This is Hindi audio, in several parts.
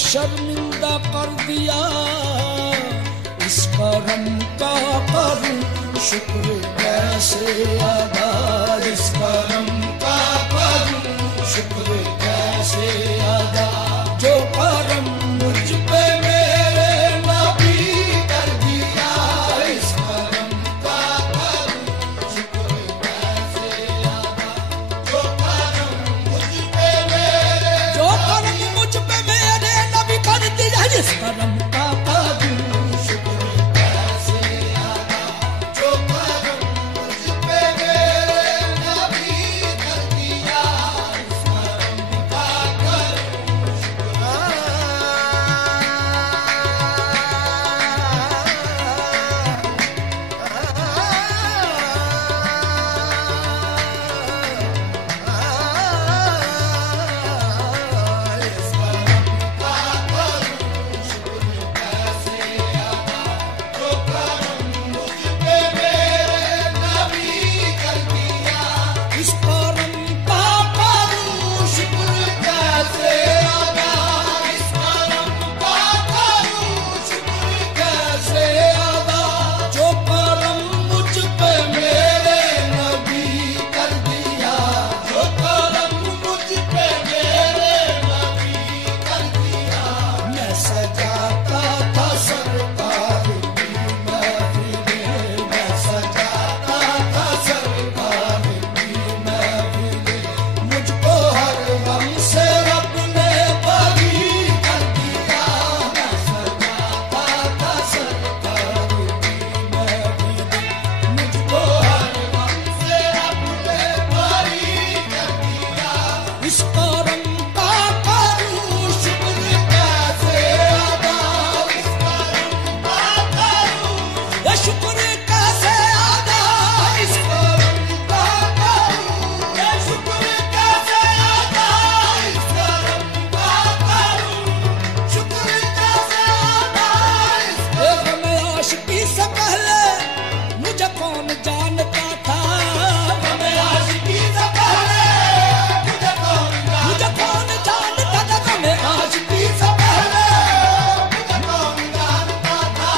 शर्मिंदा कर दिया, इस करम का करूं शुक्र कैसे अदा, इस करम का करूं शुक्र कैसे अदा। जो करम मुझ पे मेरे नबी कर दिया, इस करम का करूं शुक्र कैसे अदा। जो करम मुझ पे मेरे, जो करम मुझ पे मेरे नबी कर दिया, इस करम का करूं शुक्र कैसे अदा। जो करम मुझ पे मेरे नबी कर दिया, इस करम का करूं शुक्र। इस करम का करूं शुक्र कैसे अदा, इस करम का करूं शुक्र कैसे अदा। जो करम मुझ पे मेरे नबी कर दिया, जो करम मुझ पे मेरे नबी कर दिया। मैं सजाता था सरकार की महफिलें, मैं सजाता था सरकार की महफिलें। मुझको हर गम से रब ने बरी कर दिया, मैं सजाता था सरकार की महफिलें। मुझको हर गम से रब ने बरी कर दिया। इस करम का करूं शुक्र कैसे अदा, इस करम का करूं ये शुक्र कैसे अदा। इस करम का करूं ये शुक्र कैसे अदा, इस करम का करूं शुक्र कैसे अदा। इस गम आशिकी से पहले मुझे कौन जानता था, गम आशिकी से पहले मुझे कौन जानता था, गम आशिकी से पहले मुझे कौन जानता था।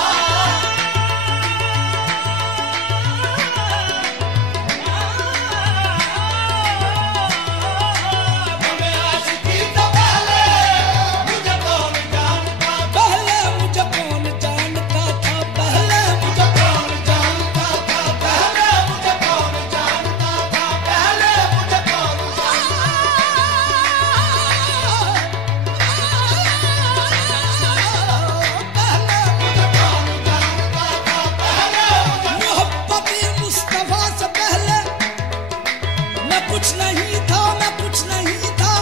गम आशिकी से पहले मुझे कौन जानता, पहले मुझे कौन जानता था, पहले मुझे कौन जानता था, पहले मुझे कौन जानता था, पहले मुझे कौन मोहब्बत मुस्तफा से पहले मैं कुछ नहीं था, मैं कुछ नहीं था।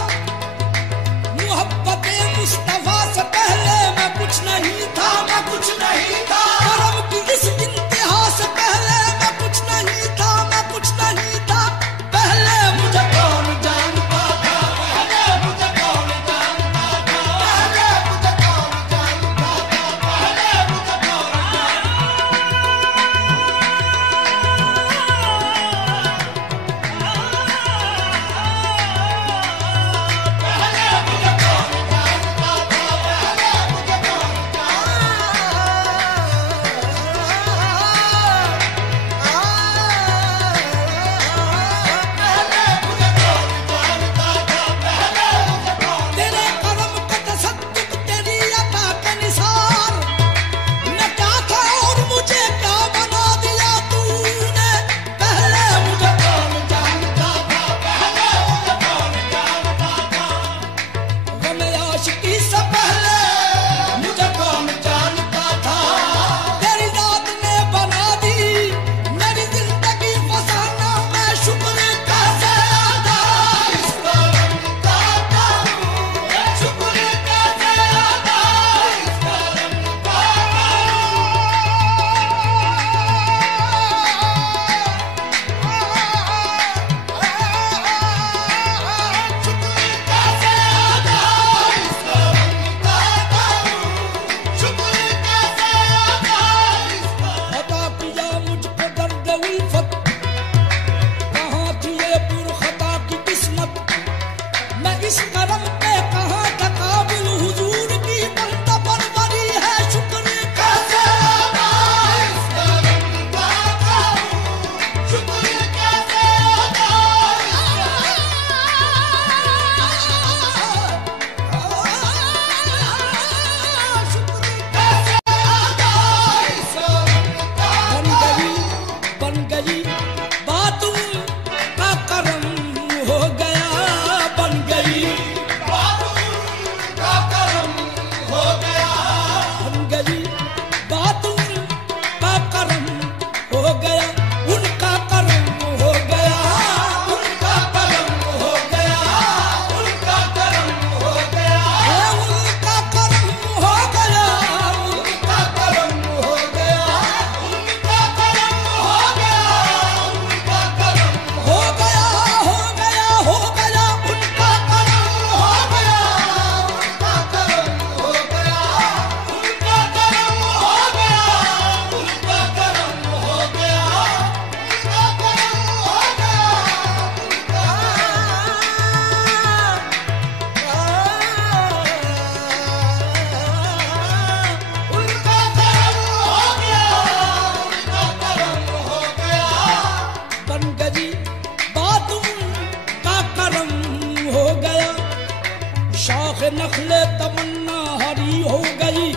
नखले तमन्ना हरी हो गई,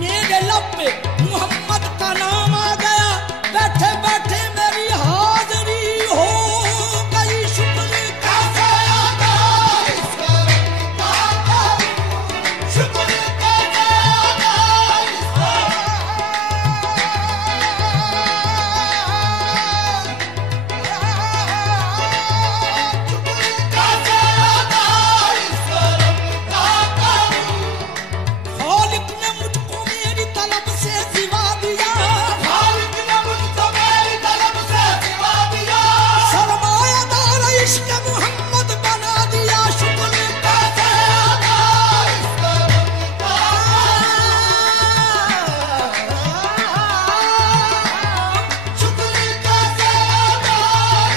मेरे लब पे मोहम्मद का नाम आ गया, बैठे बैठे मेरी हाजिरी हो गई। शुक्र कैसे अदा इस करम का करूं, शुक्र कैसे अदा इस खालिक ने मुझको मेरी तलब से सिवा दिया, खालिक ने मुझको मेरी तलब से सिवा दिया, सरमायादार इश्क मोहम्मद बना दिया। शुक्र कैसे अदा इस करम का, शुक्र कैसे अदा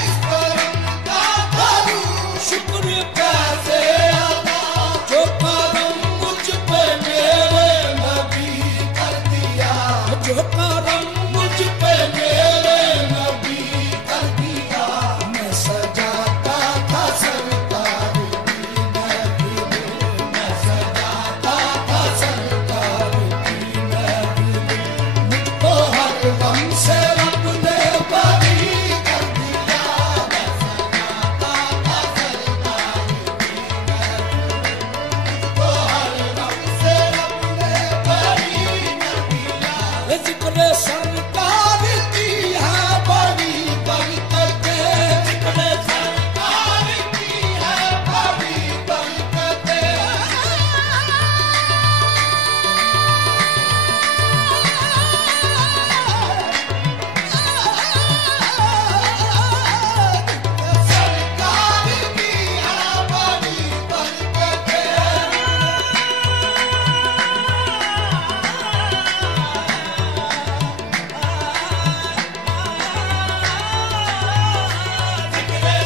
इस करम का करूं, शुक्र कैसे अदा जो करम मुझ पे मेरे नबी कर दिया, जो करम मुझ पे मेरे नबी कर दिया। मैं सजाता था सरकार की महफिल, मैं सजाता था सरकार की महफिल, मुझको हर गम से रब ने बरी कर दिया। मैं सजाता था सरकार की महफिल, मुझको हर गम से रब ने बरी कर दिया। ये जिक्र सरकार की है बड़ी बरकतें, जिक्र सरकार की है बड़ी बरकतें। सरकार की है बड़ी बरकतें।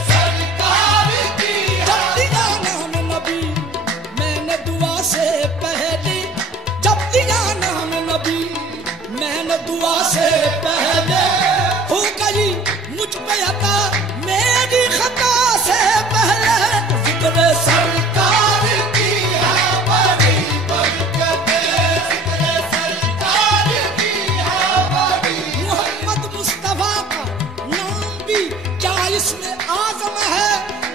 सरकार की जब दिया नाम नबी मैंने दुआ से पहले, जब दिया नाम नबी मैंने दुआ से पहले, हो गई मुझ पे अता मेरी खता से पहले। जिक्र सरकार की है बड़ी बरकतें, जिक्र सरकार की है बड़ी। मोहम्मद मुस्तफा का नाम भी क्या इसमें आज़म है,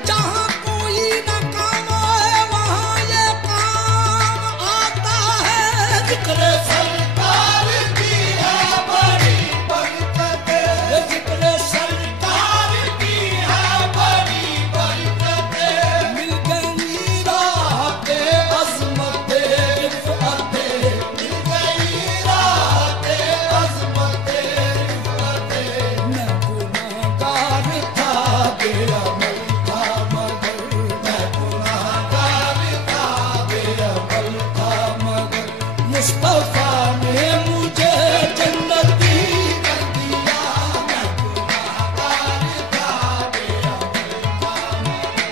जहाँ कोई न काम आए वहाँ ये काम आता है। जिक्र सरकार की है बड़ी बरकतें, जिक्र सरकार की है बड़ी बरकतें। मिल गई राहते अज़मते रिफ़अते, मिल गई राहते अज़मते रिफ़अते। मैं गुनाहगार था बेअमल था मगर, मैं गुनाहगार था बेअमल था मगर, मुस्तफा ने मुझे जन्नती कर दिया। मैं गुनाहगार था बेअमल था मगर,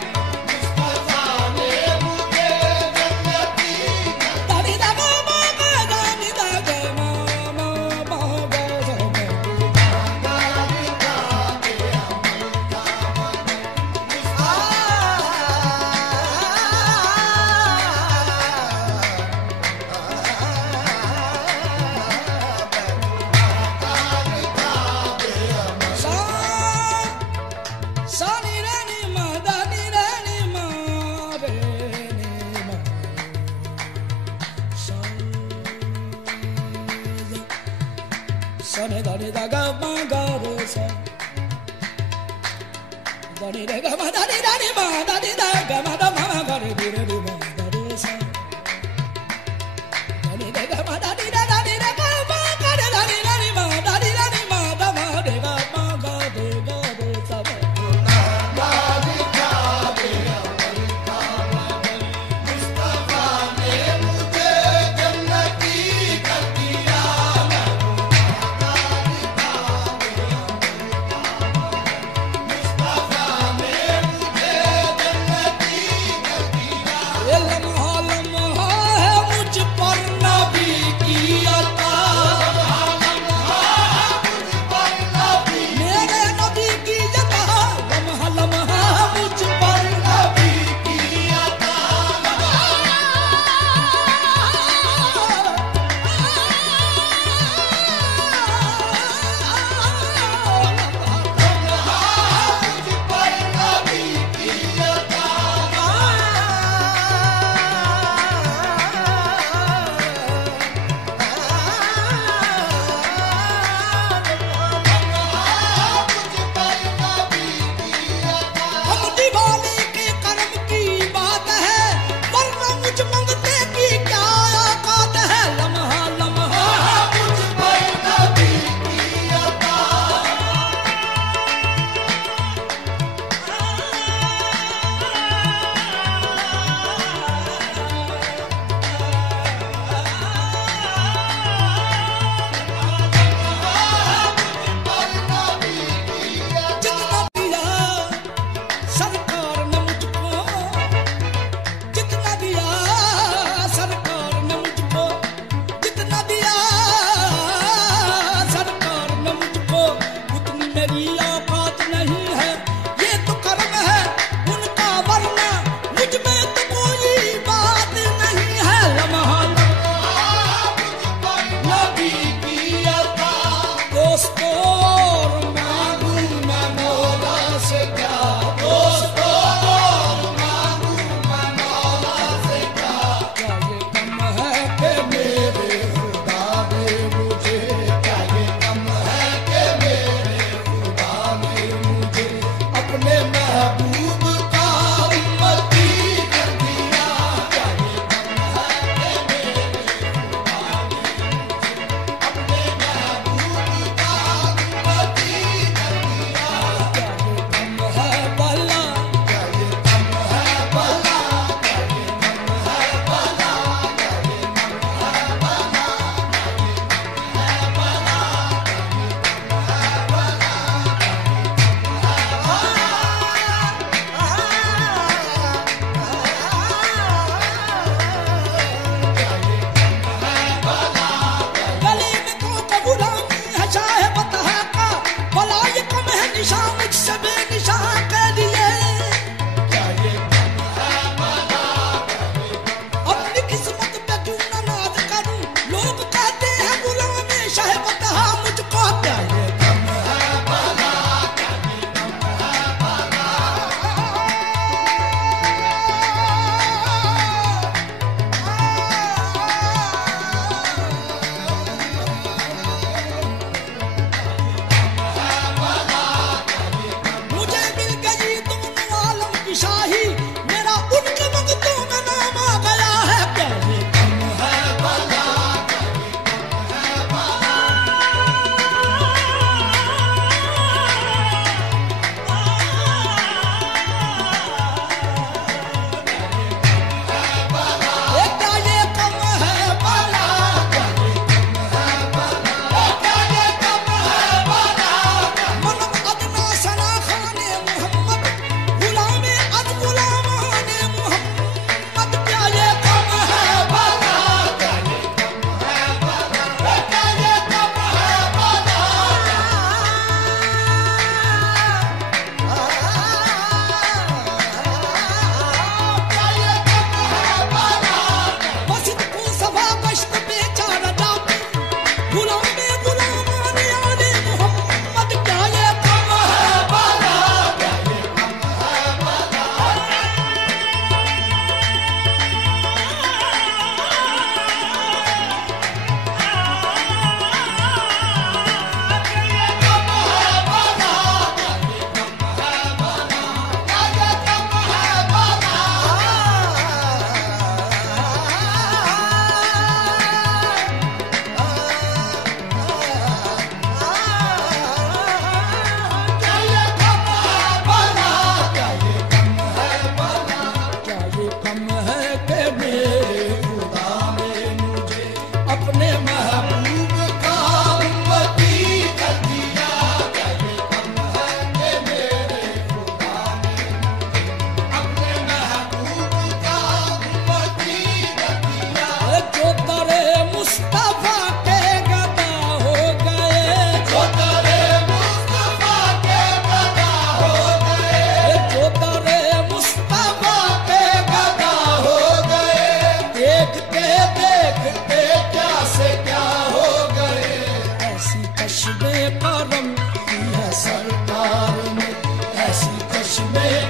मुस्तफा ने मुझे जन्नती कर दिया। दानी दा मा गा दानी दा गा मा मा मा गा गा मा। गुनाहगार था बेअमल था मगर, सा नी रे नी मा दा नी रे नी मा रे नी मा सा सा ने दा नी दा गा मा गा रे सा दा नी रे गा मा दा नी मा दा नी दा गा मा दा मा गा रे नी रे नी मा दा रे सा दा नी रे गा मा दा नी दा नी रे गा मा गा रे दा नी मा दा नी मा दा मा रे गा मा गा रे सा मा। गुनाहगार था बेअमल था मगर, मुस्तफा ने मुझे जन्नती कर दिया। मैं गुनाहगार था बेअमल था मगर, मुस्तफा ने मुझे जन्नती कर दिया। ये लम्हा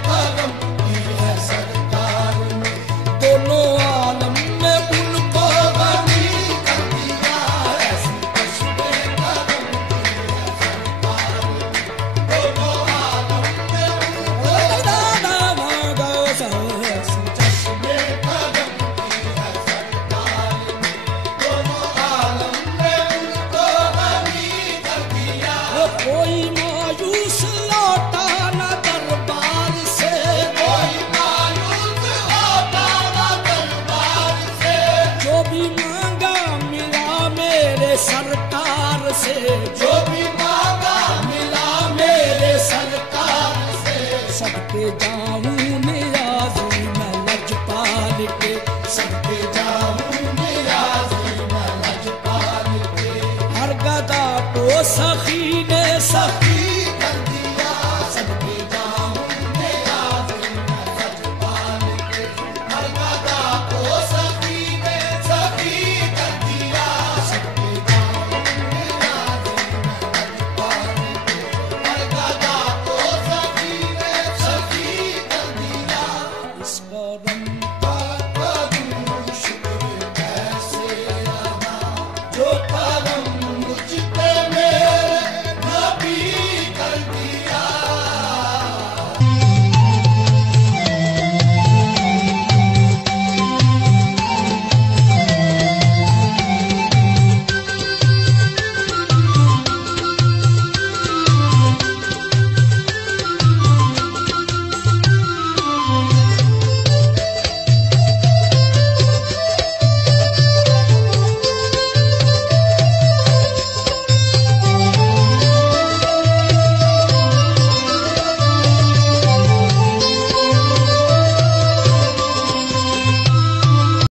कदम की है सरकार ने, दोनों आलम में उनको गनी कर दिया, ऐसी कश्मे कदम की है सरकार ने, दोनों आलम में उनको ऐसी चश्मे कदम की है सरकार ने, दोनों आलम में उनको गनी कर दिया। कोई मायूस लौटा न दरबार से, कोई मायूस लौटा न दरबार से, जो भी मांगा मिला मेरे सरकार से, जो भी मांगा मिला मेरे सरकार से, सबके जाऊं नियाज़ी मैं लजपाल के, सबके जाऊं नियाज़ी मैं लजपाल के, हर गदा को सखी ने सखी